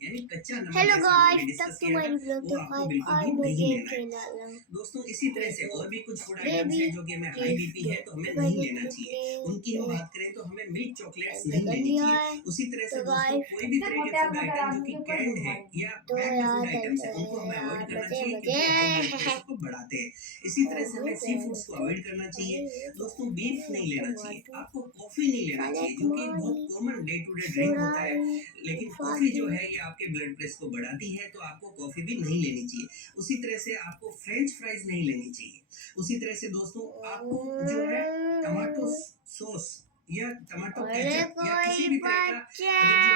यानी कच्चा नमक हेलो जैसा हमने गाइस, तक डिस्कस टू किया माय था, ब्लॉग वो तो आपको फाइव बिल्कुल आज भी मैं नहीं गेम लेना है। खेलने वाला हूँ। दोस्तों इसी तरह से देखो और भी कुछ फूड आइटम्स बेबी हैं जो कि हमें हाई प्लीज बीपी डू है तो हमें तो नहीं मैंने लेना चाहिए। उनकी हम बात करें तो हमें मिल्क चॉकलेट्स एंटर नहीं कर लेनी लिया चाहिए। है। उसी तरह से तो दोस्तों गाइस कोई भी तरह के फूड आइटम जो कि कैंड है या तो पैक्ड फूड यार आइटम्स है चलते उनको हमें हैं अवॉइड यार, करना मजे चाहिए मजे क्योंकि हाई ब्लड प्रेशर को बढ़ाते हैं। इसी तरह से हो हमें सी गए फूड्स को दोस्तों। अवॉइड करना चाहिए। अरे दोस्तों बीफ नहीं लेना चाहिए, टमाटो आपको कॉफी नहीं लेना साले चाहिए जो कि एक बहुत तुम्हारी common day to day drink होता है। चुराई लेकिन कॉफी फाकी जो है ये आपके ब्लड प्रेशर को बढ़ाती है तो आपको कॉफी भी नहीं लेनी चाहिए। उसी तरह से आपको फ्रेंच फ्राइज नहीं लेनी चाहिए। उसी तरह से दोस्तों आपको जो है टमाटो सॉस या टमाटो अरे केचप या किसी कोई भी तरह का अगर जो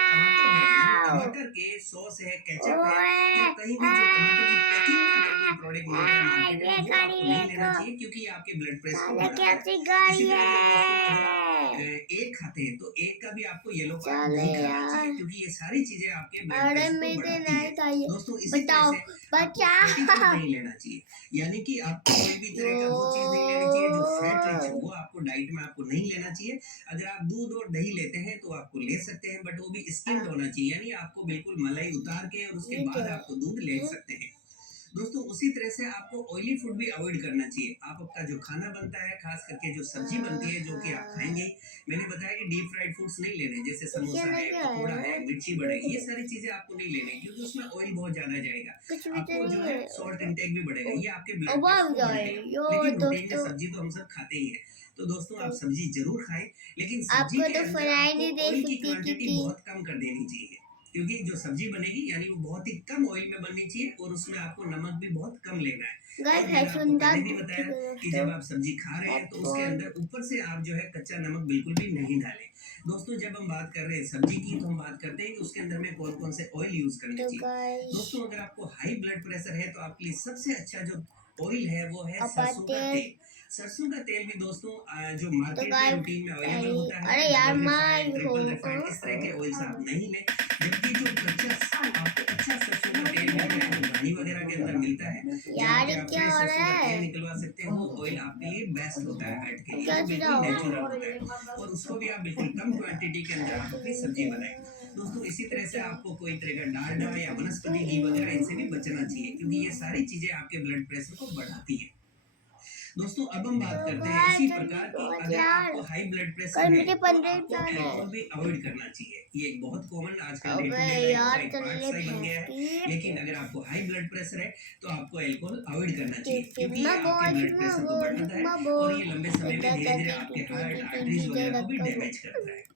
टमाटो है यानी बचाओ। टमाटर के सॉस है केचप है या ओए कहीं भी जो टमाटो की पैकिंग में अगर कोई प्रोडक्ट मिलता है मार्केट में ये वो गाड़ी आपको नहीं लेना देखो, चाहिए क्योंकि ये आपके ब्लड प्रेशर को साले बढ़ाता है। कैसी गाड़ी इसी तरह से दोस्तों अगर आप है। एग खाते हैं तो एग का भी आपको येलो पार्ट चले नहीं खाना चाहिए यार, क्योंकि ये सारी चीजें आपके ब्लड अरे प्रेशर को मेरे बढ़ाती है। नहीं चाहिए। दोस्तों इसी तरह बताओ से आपको फैटी फूड बचाओ। नहीं लेना चाहिए, यानी कि आपको कोई भी तरह का वो चीज नहीं लेनी चाहिए जो फैट रिच हो, ओ वो आपको डाइट में आपको नहीं लेना चाहिए। अगर आप दूध और दही लेते हैं तो आपको ले सकते हैं बट वो भी स्किम्ड होना चाहिए, यानी आपको बिल्कुल मलाई उतार के और उसके ये क्या बाद आपको दूध ले है? सकते हैं। दोस्तों उसी तरह से आपको ऑयली फूड भी अवॉइड करना चाहिए। आप आपका जो खाना बनता है खास करके जो सब्जी बनती है जो कि आप खाएंगे, मैंने बताया कि डीप फ्राइड फूड्स नहीं लेने, जैसे इसके समोसा अंदर है क्या पकोड़ा है है? मिर्ची बड़े, ये सारी चीजें आपको नहीं लेने क्योंकि उसमें ऑयल बहुत ज्यादा जाएगा। कुछ भी तो आपको जो नहीं है है। सॉल्ट इंटेक भी बढ़ेगा, ये आपके ब्लड अब प्रेशर आप को जाए बढ़ाएगा। यो लेकिन रूटीन में दोस्तों। सब्जी तो हम सब खाते ही हैं, तो दोस्तों आप तो सब्जी जरूर खाएं, लेकिन सब्जी आपको के तो अंदर फ्राई आपको नहीं देख ऑयल की सकती क्वांटिटी क्योंकि बहुत कम कर देनी चाहिए क्योंकि जो सब्जी बनेगी यानी वो बहुत ही कम ऑयल में बननी चाहिए और उसमें आपको नमक भी बहुत कम लेना है। गाइस और है मैंने आपको सुंदर पहले भी ठीक बताया है कि दोस्तों। जब आप सब्जी खा रहे हैं तो उसके एप्पल अंदर ऊपर से आप जो है कच्चा नमक बिल्कुल भी नहीं डालें। दोस्तों जब हम बात कर रहे हैं सब्जी की तो हम बात करते हैं कि उसके अंदर में कौन कौन से ऑयल यूज करने तो चाहिए। गाइस दोस्तों अगर आपको हाई ब्लड प्रेशर है तो आपके लिए सबसे अच्छा जो ऑयल है वो है अब सरसों आते का हैं। तेल। सरसों का तेल भी दोस्तों जो तो मार्केट में गाइस रूटीन में अवेलेबल पहले होता है अरे यार डबल मार रिफाइंड हो ट्रिपल रिफाइंड इस तरह के ऑयल्स आप नहीं लें, जबकि जो कच्चा आपको अच्छा सरसों का तेल मिलता है जो घानी वगैरह के अंदर मिलता है जहाँ यार पे ये आप क्या फ्रेश हो सरसों रहा का तेल है? निकलवा सकते हैं, वो ऑयल आपके लिए बेस्ट होता है हार्ट के लिए, वो कैसे बिल्कुल जाओ? नेचुरल होता है और उसको भी आप बिल्कुल कम क्वांटिटी के अंदर आप अपनी सब्जी बनाएं। दोस्तों इसी तरह से आपको कोई तरह का डालडा या वनस्पति घी वगैरह इनसे भी बचना चाहिए क्योंकि ये सारी चीजें आपके ब्लड प्रेशर को बढ़ाती है। दोस्तों अब हम बात तो करते हैं गाइस इसी जल्दी प्रकार की पहुंच अगर यार, आपको हाई ब्लड प्रेशर कल है मुझे तो 15 आपको जाना है। अल्कोहल भी अवॉइड करना चाहिए। ये एक बहुत कॉमन आजकल डे अबे टू डे लाइफ का यार एक चल पार्ट ले सा ही बन भैंस गया है। की। लेकिन अगर आपको हाई ब्लड प्रेशर है तो आपको अल्कोहल अवॉइड करना चाहिए क्योंकि सिग्मा ये आपके बॉय ब्लड सिग्मा प्रेशर को बॉय बढ़ाता है सिग्मा और बॉय ये लंबे समय में इधर धीरे धीरे आपके हार्ट आर्टरीज वगैरह को भी डैमेज करता है।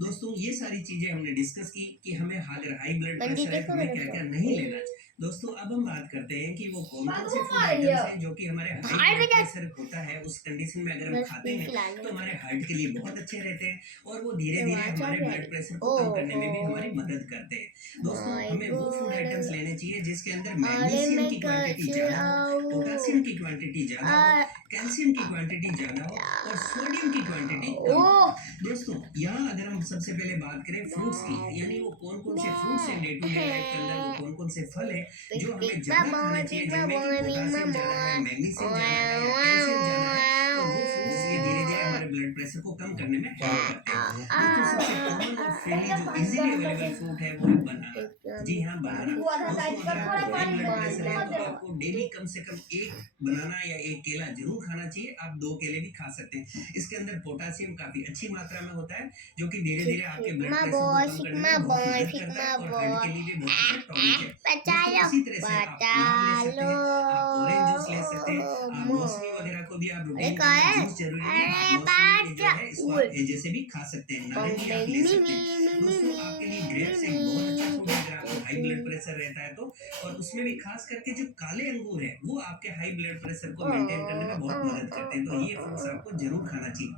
दोस्तों ये सारी चीजें हमने डिस्कस की कि हमें अगर हाई ब्लड मंडी प्रेशर है तो देखो हमें मेरे क्या को। क्या नहीं लेना चाहिए। दोस्तों अब हम बात करते हैं कि वो कौन कौन से फूड आइटम्स हैं जो कि हमारे हाई भाई ब्लड बेटा प्रेशर होता है उस कंडीशन में अगर हम बस खाते पी हैं खिलाने तो में हमारे हार्ट के लिए बहुत अच्छे रहते हैं और वो धीरे ये धीरे वहाँ चल हमारे रहा ब्लड है। प्रेशर को कम करने में भी हमारी ओहो मदद करते हैं। दोस्तों माय हमें वो फूड आइटम्स गॉड। लेने चाहिए जिसके अंदर अरे मैग्नीशियम मैं की क्वांटिटी कैसे ज्यादा हो, आऊँ? पोटासियम की क्वांटिटी ज्यादा हो, कैल्शियम की क्वांटिटी ज्यादा हो और सोडियम की क्वांटिटी कम हो। ओ दोस्तों यहाँ अगर हम सबसे पहले बात करें फ्रूट्स की, यानी वो कौन कौन से फ्रूट्स हैं डे टू डे लाइफ के अंदर, वो कौन कौन से फल हैं जो हमें ज्यादा खाने चाहिए जिनमें कि पोटासियम ज्यादा है, मैग्नीशियम ज्यादा है या कैल्शियम ज्यादा है, और वो फ्रूट्स ये धीरे धीरे हमारे ब्लड प्रेशर को कम करने में हेल्प करते हैं। दोस्तों सबसे कॉमन और फ्रीली जो इजीली अवेलेबल फ्रूट है वो है बनाना। जी हाँ बनाना। दोस्तों अगर आपको हाई ब्लड प्रेशर है तो आपको डेली कम से कम एक बनाना या एक केला जरूर खाना चाहिए। आप दो केले भी खा सकते हैं, इसके अंदर पोटासियम काफी अच्छी मात्रा में होता है जो कि धीरे धीरे आपके ब्लड प्रेशर को कम करने में बहुत मदद करता है और हार्ट के लिए भी बहुत अच्छा टॉनिक है। बचा दोस्तों लो इसी तरह से आप अनार ले बचा सकते लो। हैं, आप ऑरेंज जूस ले सकते हैं, आप मौसमी वगैरह को भी आप अरे रूटीन के कहा अंदर है? जूस जरूरी नहीं, आप अरे मौसमी के जो है इसको आप बात जैसे भी खा सकते हैं, नारंगी आप ले सकते हैं। दोस्तों आपके लिए ग्रेप्स एक बहुत अच्छा फूड है अगर आपको हाई ब्लड प्रेशर रहता है तो, और उसमें भी खास करके जो काले अंगूर है वो आपके हाई ब्लड प्रेशर को मेंटेन करने में बहुत मदद करते हैं, तो ये फ्रूट्स आपको जरूर खाना चाहिए।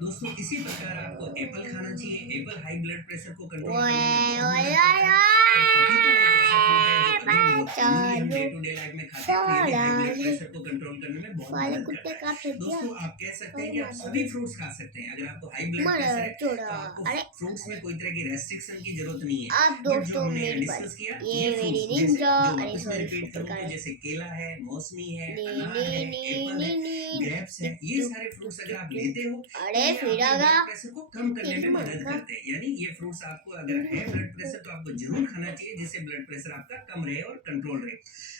दोस्तों इसी प्रकार आपको एप्पल खाना चाहिए, एप्पल हाई ब्लड प्रेशर को कंट्रोल करने में बहुत मदद करता है। और पपीता एक ऐसा फ्रूट है जो अभी बहुत कॉमनली हम डे टू डे लाइफ में खाते हैं, तो ये भी हाई ब्लड प्रेशर को कंट्रोल करने में बहुत मदद करता है। दोस्तों आप कह सकते हैं कि आप सभी फ्रूट्स खा सकते हैं। अगर आपको हाई ब्लड प्रेशर है तो आपको फ्रूट्स में कोई तरह की रेस्ट्रिक्शन की जरूरत नहीं है। बट जो हमने डिस्कस किया ये फ्रूट्स जैसे जो वापस में रिपीट करूँ तो जैसे केला है, मौसमी है, अनार है, एप्पल है, ग्रेप्स है, ये सारे फ्रूट्स अगर आप लेते हो तो ये आपके ब्लड प्रेशर को कम करने में मदद करते हैं। यानी ये फ्रूट्स आपको अगर है ब्लड प्रेशर तो आपको जरूर खाना चाहिए, जिससे ब्लड प्रेशर आपका कम रहे और कंट्रोल रहे।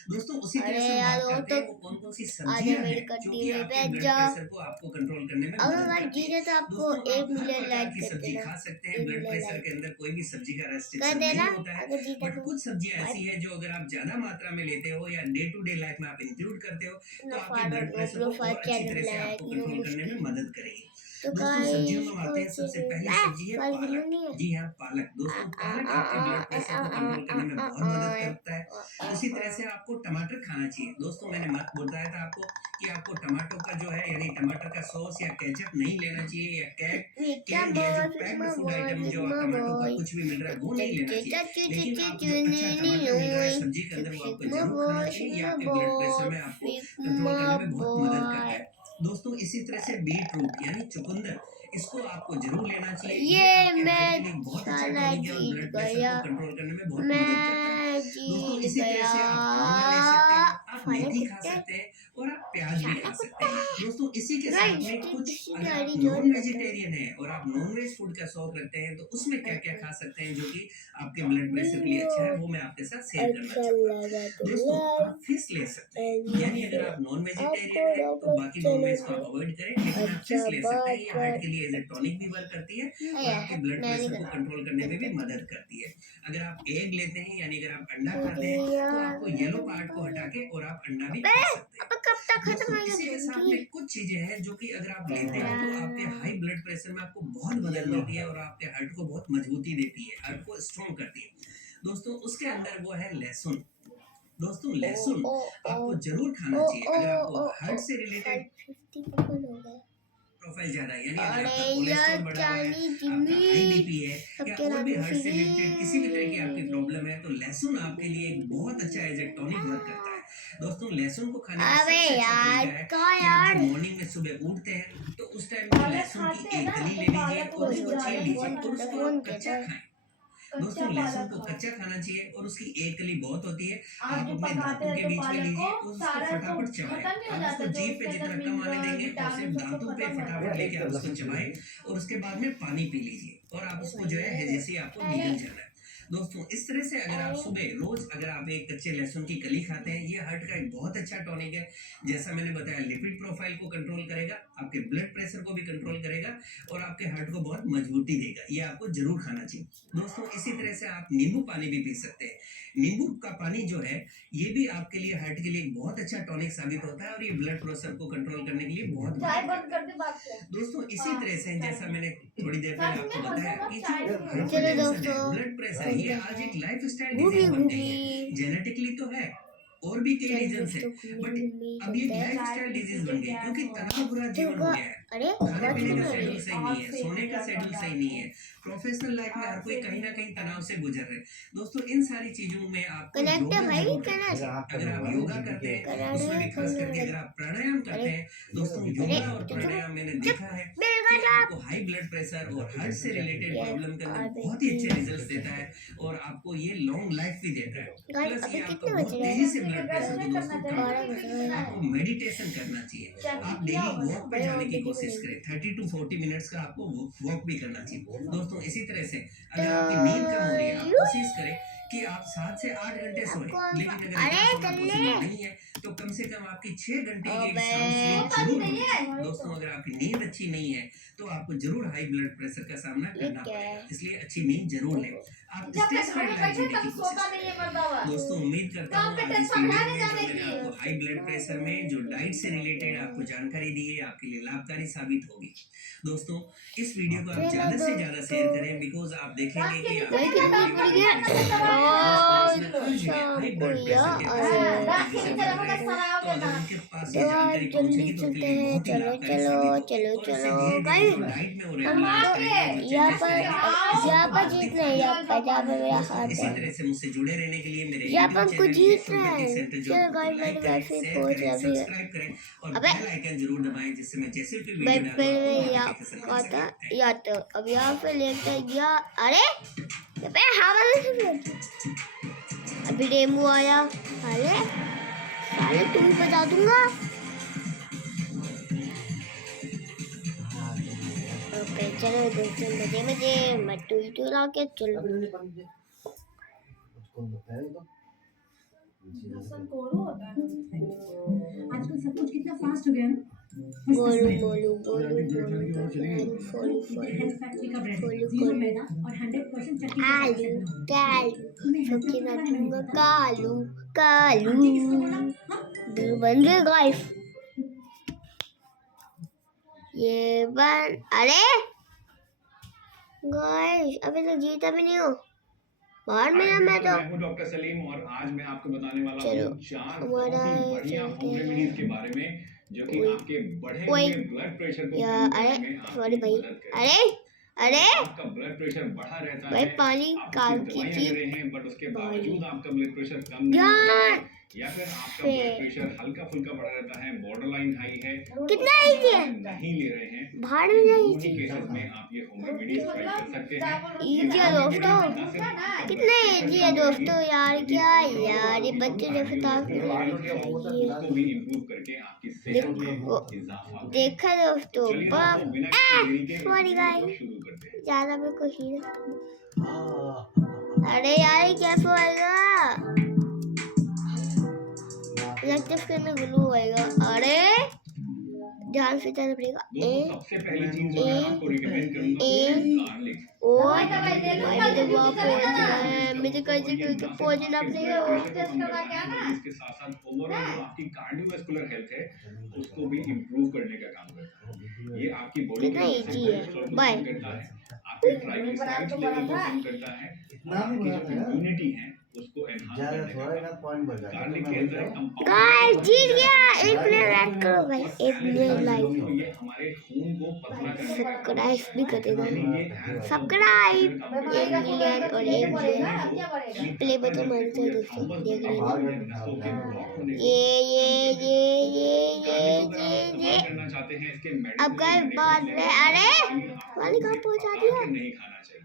दोस्तों उसी तरह से बात करते हैं वो कौन कौन सी सब्जियां हैं जो कि आपके ब्लड प्रेशर को आपको कंट्रोल करने में मदद करती है। दोस्तों आप हर प्रकार की सब्जी खा सकते हैं। ब्लड प्रेशर के अंदर कोई भी सब्जी का रेस्ट्रिक्शन नहीं होता है, बट कुछ सब्जियां ऐसी है जो अगर आप ज्यादा मात्रा में लेते हो या डे टू डे लाइफ में आप इंक्लूड करते हो तो आपके ब्लड प्रेशर को और अच्छी तरह से आपको कंट्रोल करने में मदद करेगी। दोस्तों सब्जियों में आते हैं, सबसे पहली सब्जी है पालक। जी हाँ, पालक। दोस्तों पालक आपके ब्लड प्रेशर को कंट्रोल करने में बहुत मदद करता है। उसी तरह से आपको टमाटर खाना चाहिए। दोस्तों मैंने मत बताया था आपको कि आपको टमाटो का जो है यानी टमाटर का सॉस या केचप नहीं लेना चाहिए, या कैन या जो पैक्ड फूड आइटम जो टमाटो का कुछ भी मिल रहा है वो नहीं लेना चाहिए। लेकिन आप जो अच्छा टमाटर मिल रहा है सब्जी के अंदर वो आपको जरूर खाना चाहिए। ये आपके ब्लड प्रेशर में आपको कंट्रोल करने में बहुत मदद करता है। दोस्तों इसी तरह से बीट रूट यानी चुकंदर, इसको आपको जरूर लेना चाहिए। ये आपके हेल्थ के लिए बहुत अच्छा टॉनिक है और ब्लड प्रेशर को कंट्रोल करने में बहुत मदद करता है। दोस्तों इसी तरह से आप लौंगा ले सकते हैं, आप मेथी खा सकते हैं और आप प्याज भी खा सकते हैं। दोस्तों इसी के साथ में कुछ अगर आप नॉन वेजिटेरियन हैं और आप नॉन वेज फूड का शौक रखते हैं तो उसमें क्या क्या खा सकते हैं जो कि आपके ब्लड प्रेशर के लिए अच्छा है, वो मैं आपके साथ शेयर करना चाहूंगा। दोस्तों आप फिश ले सकते हैं, यानी अगर आप नॉन वेजिटेरियन हैं तो बाकी नॉन वेज को आप अवॉइड करें, लेकिन आप फिश ले सकते हैं। ये हार्ट के लिए एज ए टॉनिक भी वर्क करती है और आपके ब्लड प्रेशर को कंट्रोल करने में भी मदद करती है। अगर आप एग लेते हैं यानी अगर आप अंडा खाते हैं तो आपको येलो पार्ट को हटा के और आप अंडा भी खा सकते हैं। दोस्तों इसी के साथ में कुछ चीजें हैं जो कि अगर आप लेते हैं तो आपके हाई ब्लड प्रेशर में आपको बहुत मदद मिलती है और आपके हार्ट को बहुत मजबूती देती है, हार्ट को स्ट्रॉन्ग करती है। दोस्तों उसके अंदर वो है लहसुन। दोस्तों लहसुन आपको जरूर खाना चाहिए अगर आपको हार्ट से रिलेटेड प्रोफाइल ज्यादा है, यानी अगर आपका कोलेस्ट्रॉल बढ़ा हुआ है, आपका हाई बीपी है या और भी हार्ट से रिलेटेड किसी भी तरह की आपकी प्रॉब्लम है तो लहसुन आपके लिए एक बहुत अच्छा एज ए टॉनिक वर्क करता है। दोस्तों लहसुन को खाने का सबसे अच्छा तरीका है कि आप जब मॉर्निंग में सुबह उठते हैं तो उस टाइम पे लहसुन की एक कली ले लीजिए और उसको छील लीजिए और उसको आप कच्चा खाएं। दोस्तों लहसुन को कच्चा खाना चाहिए और उसकी एक कली बहुत होती है, आप अपने दांतों के बीच में लीजिए और उसको फटाफट चबाएं। आप उसको जीभ पे जितना कम आने देंगे और सिर्फ दांतों पे फटाफट लेके आप उसको चबाएं और उसके बाद में पानी पी लीजिए और आप उसको जो है जैसे आपको निगल जाना है। दोस्तों इस तरह से अगर आप सुबह रोज अगर आप एक कच्चे लहसुन की कली खाते हैं, ये हार्ट का एक बहुत अच्छा टॉनिक है। जैसा मैंने बताया लिपिड प्रोफाइल को कंट्रोल करेगा, आपके ब्लड प्रेशर को भी कंट्रोल करेगा और आपके हार्ट को बहुत मजबूती देगा। ये आपको जरूर खाना चाहिए। दोस्तों इसी तरह से आप नींबू पानी भी पी सकते हैं। नींबू का पानी जो है ये भी आपके लिए हार्ट के लिए एक बहुत अच्छा टॉनिक साबित होता है और ये ब्लड प्रेशर को कंट्रोल करने के लिए बहुत दोस्तों इसी तरह से जैसा मैंने थोड़ी देर पहले आपको बताया कि जो ब्लड प्रेशर ये आज एक लाइफ स्टाइल डिजीज बन गई है। जेनेटिकली तो है और भी कई रीजंस है, बट अब ये लाइफ स्टाइल डिजीज बन गई क्योंकि तनाव भरा जीवन हो गया है। खाने पीने का शेड्यूल सही नहीं है, सोने का शेड्यूल सही नहीं है, प्रोफेशनल लाइफ में हर कोई कहीं ना कहीं तनाव से गुजर रहे हैं। दोस्तों इन सारी चीजों में आपको योगा जरूर करना चाहिए। अगर आप योगा करते हैं उसमें भी खास करके अगर आप प्राणायाम करते हैं, दोस्तों योगा और प्राणायाम मैंने देखा है कि आपको हाई ब्लड प्रेशर और हार्ट से रिलेटेड प्रॉब्लम के अंदर बहुत ही अच्छे रिजल्ट देता है और आपको ये लॉन्ग लाइफ भी देता है। प्लस ये आपको बहुत तेजी से ब्लड प्रेशर को दोस्तों कम करता है। आपको मेडिटेशन करना चाहिए, आप डेली वॉक पे जाने की कोशिश करें। 30 to 40 मिनट्स का आपको वॉक भी करना चाहिए। दोस्तों इसी तरह से अगर आपकी नींद कम हो रही है, आप कोशिश करें कि आप 7 से 8 घंटे सोएं, लेकिन अगर इतना सोना पॉसिबल नहीं है तो कम से कम आपकी 6 घंटे की एक साउंड स्लीप जरूर होनी चाहिए। दोस्तों अगर आपकी नींद अच्छी नहीं है तो आपको जरूर हाई ब्लड प्रेशर का सामना करना पड़ेगा, इसलिए अच्छी नींद जरूर लें। आप स्ट्रेस फ्री लाइफ जीने की कोशिश करें। दोस्तों उम्मीद करता हूँ आज इस वीडियो में जो मैंने आपको हाई ब्लड प्रेशर में जो डाइट से रिलेटेड आपको जानकारी दी है आपके लिए लाभकारी साबित होगी। दोस्तों इस वीडियो को आप ज्यादा से ज्यादा शेयर करें बिकॉज आप देखेंगे कि लीजिए शाम हाई को ब्लड या प्रेशर के कंडीशन बन रहे हैं, तो अगर उनके पास ये तो जानकारी जल्दी पहुंचेगी तो उनके चलते लिए हैं। बहुत ही चलो लाभकारी चलो साबित चलो होगी। और इससे चलो धीरे धीरे गाइस, जो डाइट में वो हम रेगुलराइज तो करेंगे, जो यहाँ चेंजेस पर करेंगे, यहाँ इससे पर उनको जीतना है। फायदा यहाँ होगा। पर जहाँ पे मेरा दोस्तों हाथ इसी है, तरह से मुझसे जुड़े रहने के लिए मेरे यहाँ पर यूट्यूब हमको चैनल जीतना नेफ्रोपैथिक है। सेंटर चलो ज्योति को गाइस, लाइक मेरे करें, वाईफाई शेयर पहुंच करें, अभी। सब्सक्राइब करें और अबे बेल आइकन जरूर दबाएं, जिससे मैं जैसे भी मैं वीडियो डालूं पहले आपको या नोटिफिकेशन मिल कहा सके। था या तो अब यहाँ पे लेकर गया। अरे अबे हवा से अभी डेमो आया। अरे साले तुम बता दूंगा। ओके चलो दोस्तों, मजे मजे मैं टू ला के चलो। आजकल सब कुछ कितना फास्ट हो गया ना। Golu Golu Golu Golu follow health factory का ब्रेड, फॉलो जीरो मैदा और 100% चक्की से कालू कालू सबके ना दूंगा। कालू कालू दिल बन गए गाइस। ये बन। अरे गाइस अभी तक जीता भी नहीं हो। बाहर में मैं तो। मैं हूं डॉक्टर सलीम और आज मैं आपको बताने वाला चलो हूं 4 हमारा बहुत ही बढ़िया चलते होम रेमेडीज के हैं। बारे में जो कि कोई आपके बढ़े कोई हुए ब्लड प्रेशर को या कम अरे करने में सॉरी आपकी भाई। मदद करेगा। अरे अरे आपका ब्लड प्रेशर बढ़ा रहता भाई है, पानी आप काल उसकी की दवाइयां थी ले रहे हैं बट उसके भाई बावजूद आपका ब्लड प्रेशर कम नहीं हो रहा यार। है, या फिर आपका फिर ब्लड प्रेशर हल्का फुल्का बढ़ा रहता है, बॉर्डर लाइन हाई है, कितना इजी है। नहीं ले रहे हैं, बाहर में दोनों नहीं ही केसेस में आप ये होम रेमेडीज ट्राई कर सकते हैं। इजी है दोस्तों। कितना इजी है दोस्तों यार। क्या यार ये बच्चे जैसे उसको भी इम्प्रूव करके आपकी सेहत में देखो इजाफा देखा दोस्तों। चलिए बाप दोस्तों, बिना किसी देरी के सॉरी वीडियो गाइस को शुरू करते हैं। ज्यादा मेरे को ही। अरे यार ये कैसे होएगा। लगता है इसके अंदर ग्लू होएगा। अरे ध्यान से चलना पड़ेगा। दोस्तों सबसे पहली चीज जो मैं आपको रिकमेंड करूंगा वो है गार्लिक। और भाई तो वहाँ पहुंचना है। मुझे कैसे करके पहुंचना पड़ेगा। इसके साथ साथ ओवरऑल जो आपकी कार्डियोवैस्कुलर हेल्थ है उसको भी इम्प्रूव करने का काम करता है। ये आपकी बॉडी कितना इजी है। बाय करता है, आपके ट्राइग्लिसराइड्स लेवल को कम करता है और आपकी जो इम्यूनिटी है उसको एनहांस करने का काम। गार्लिक के अंदर एक कंपाउंड गाइस जीत गया। एक प्लेयर ऐड करो भाई। एक प्लेयर लाइक ये हमारे खून को पतला करने का काम सब्सक्राइब भी कर देना। करता है। सब्सक्राइब 1 मिलियन और 1 मिलियन प्ले बटन मारते हैं दोस्तों। देख लेना। ये करना चाहते हैं इसके अब गए बाद में। अरे वाली कहाँ पहुंचा दिया। नहीं खाना चाहिए।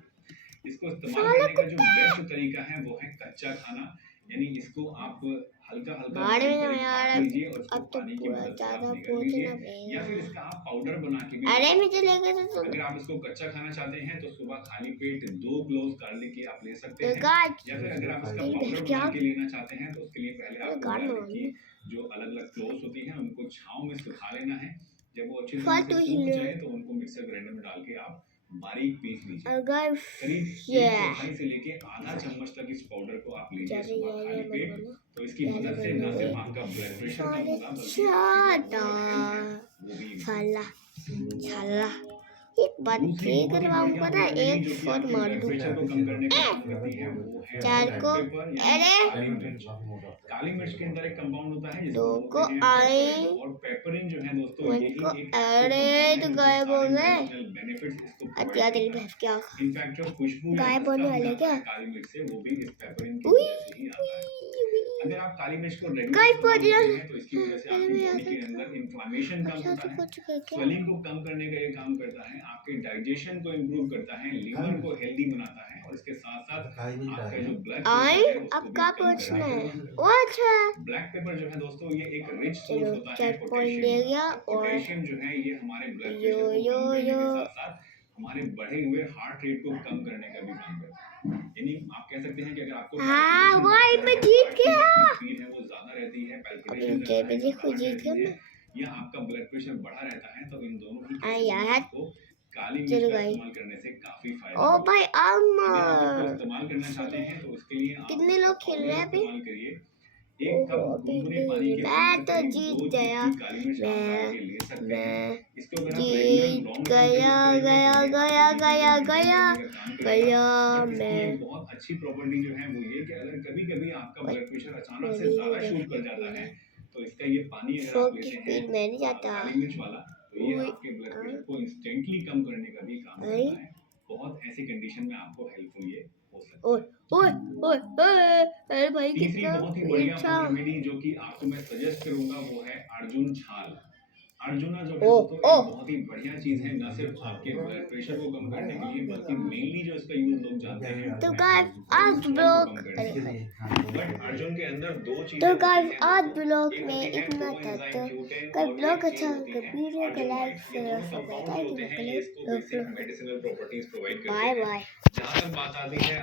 इसको इस्तेमाल करने का जो बेस्ट तरीका है वो है कच्चा खाना, यानी इसको आप हल्का हल्का बाहर में ना यार। लीजिए और उसको अब तो पानी की पूरा मदद से आप ज्यादा निकाल लीजिए, पहुंचना या फिर इसका आप पाउडर बना के भी। अरे मुझे लेकर तो अगर आप इसको कच्चा खाना चाहते हैं तो सुबह खाली पेट 2 क्लोव्स गार्लिक के आप ले सकते हैं, गाइस या फिर अगर आप इसका ये पाउडर क्या? बना के लेना चाहते हैं तो उसके लिए पहले आपको गार्ड गार्लिक की में जो अलग अलग क्लोव्स होती हैं उनको छांव में सुखा लेना है। जब वो अच्छी तरह फालतू से ही सूख ले। जाए तो उनको मिक्सर ग्राइंडर में डाल के आप बारीक पीस लीजिए। अगर करीब Yeah. 1/4 से लेके आधा चम्मच तक इस पाउडर को आप लीजिए ज्यादा सुबह खाली पेट, तो इसकी मदद से न सिर्फ आपका ब्लड प्रेशर कम होगा बल्कि ज्यादा वो भी साला साला एक बात ठीक है। हम पता है एक शॉट मार दूं प्रेशर को कम करने का काम करती है वो है चार ब्लैक को। पेपर या अरे काली मिर्च। काली मिर्च के अंदर एक कंपाउंड होता है दो जिसको को बोलते हैं आए पेपरिन, और पेपरिन जो है दोस्तों वन यही को। एक अरे तो गायब हो गए। बेनिफिट्स इसको अच्छा तेरी भैंस क्या इनफैक्ट जो खुशबू या गायब खस्ता होने हो वाले जाता क्या? है काली मिर्च से वो भी इस पेपरिन की उई, वजह से ही आता है। अगर आप काली मिर्च को गायब रेगुलर हो गया। करते हैं तो इसकी वजह से आपकी बॉडी के अंदर इन्फ्लेमेशन कम अच्छा होता तो है, कुछ क्या स्वेलिंग को कम करने का ये काम करता है, आपके डाइजेशन को इम्प्रूव करता है, लिवर को हेल्दी बनाता है और इसके साथ साथ आपका जो ब्लड आई प्रेशर है उसको अब भी का कम पूछना करने है। का काम करता है। ओ अच्छा ब्लैक पेपर जो है दोस्तों ये एक रिच सोर्स चलो होता है 4 पॉइंट ले पोटेशियम गया। का। और पोटेशियम जो है ये हमारे ब्लड यो प्रेशर को यो कम करने यो के साथ साथ हमारे बढ़े हुए हार्ट रेट को कम करने का भी काम करता है। यानी आप कह सकते हैं कि अगर आपको हाँ palpitation भाई होता मैं है, जीत heart की गया। जो स्पीड है वो ज्यादा रहती है, palpitation इनके रहता है, वजह से घबराहट जीत रहती गया है, मैं। या आपका ब्लड प्रेशर बढ़ा रहता है, तो इन दोनों ही हाँ केसेस में यार। आपको काली मिर्च चलो का भाई। इस्तेमाल करने से काफी फायदा ओ मिलेगा। भाई अगर आप इसको अमर इस्तेमाल करना चाहते हैं तो इसके लिए आप कितने लोग खेल रहे हैं अभी? इस्तेमाल करिए। एक कप गुनगुने पानी के मैं अंदर तो करीब जीत 2 गया। चुटकी काली मिर्च आप डाल के ले सकते हैं। मैं इसको अगर आप रेगुलर जीत लॉन्ग गया टर्म के लिए गया यूज गया करेंगे गया तो ये गया आपको गया maintain करने में काम करेगा। बट इसकी मैं एक बहुत अच्छी प्रॉपर्टी जो है वो ये कि अगर कभी कभी आपका ब्लड प्रेशर अचानक से ज्यादा शूट कर जाता है तो इसका ये पानी अगर आप लेते हैं स्पीड मैं नहीं जाता। काली मिर्च वाला तो ये आपके ब्लड प्रेशर को इंस्टेंटली कम करने का भी काम करता है। बहुत ऐसी कंडीशन में आपको हेल्पफुल ये हो सकता ओए है। ओए ओए ओए, अरे भाई तीसरी कितना बहुत ही बढ़िया अच्छा। होम रेमेडी जो कि आपको मैं सजेस्ट करूंगा वो है अर्जुन छाल। अर्जुना जो है ओ, तो एक ओ। बहुत ही बढ़िया चीज है, न सिर्फ आपके ब्लड प्रेशर को कम करने के लिए बल्कि मेनली जो इसका यूज लोग जानते हैं तो वो है गाइस आज कोलेस्ट्रॉल को ब्लॉग कम करने के लिए। बट अर्जुन के अंदर दो चीजें तो होती गाइस हैं आज दोस्तों। ब्लॉग एक में होती है इतना कोएंजाइम था। तो क्यूटेन कल और ब्लॉग एक अच्छा चीज होती लगा है वीडियो को लाइक अर्जुनोइड। ये शेयर दोनों सब्सक्राइब कंपाउंड्स होते हैं, ये इसको करें। बेसिक मेडिसिनल प्रॉपर्टीज प्रोवाइड करते बाय हैं। बाय। जहां तक बात आती है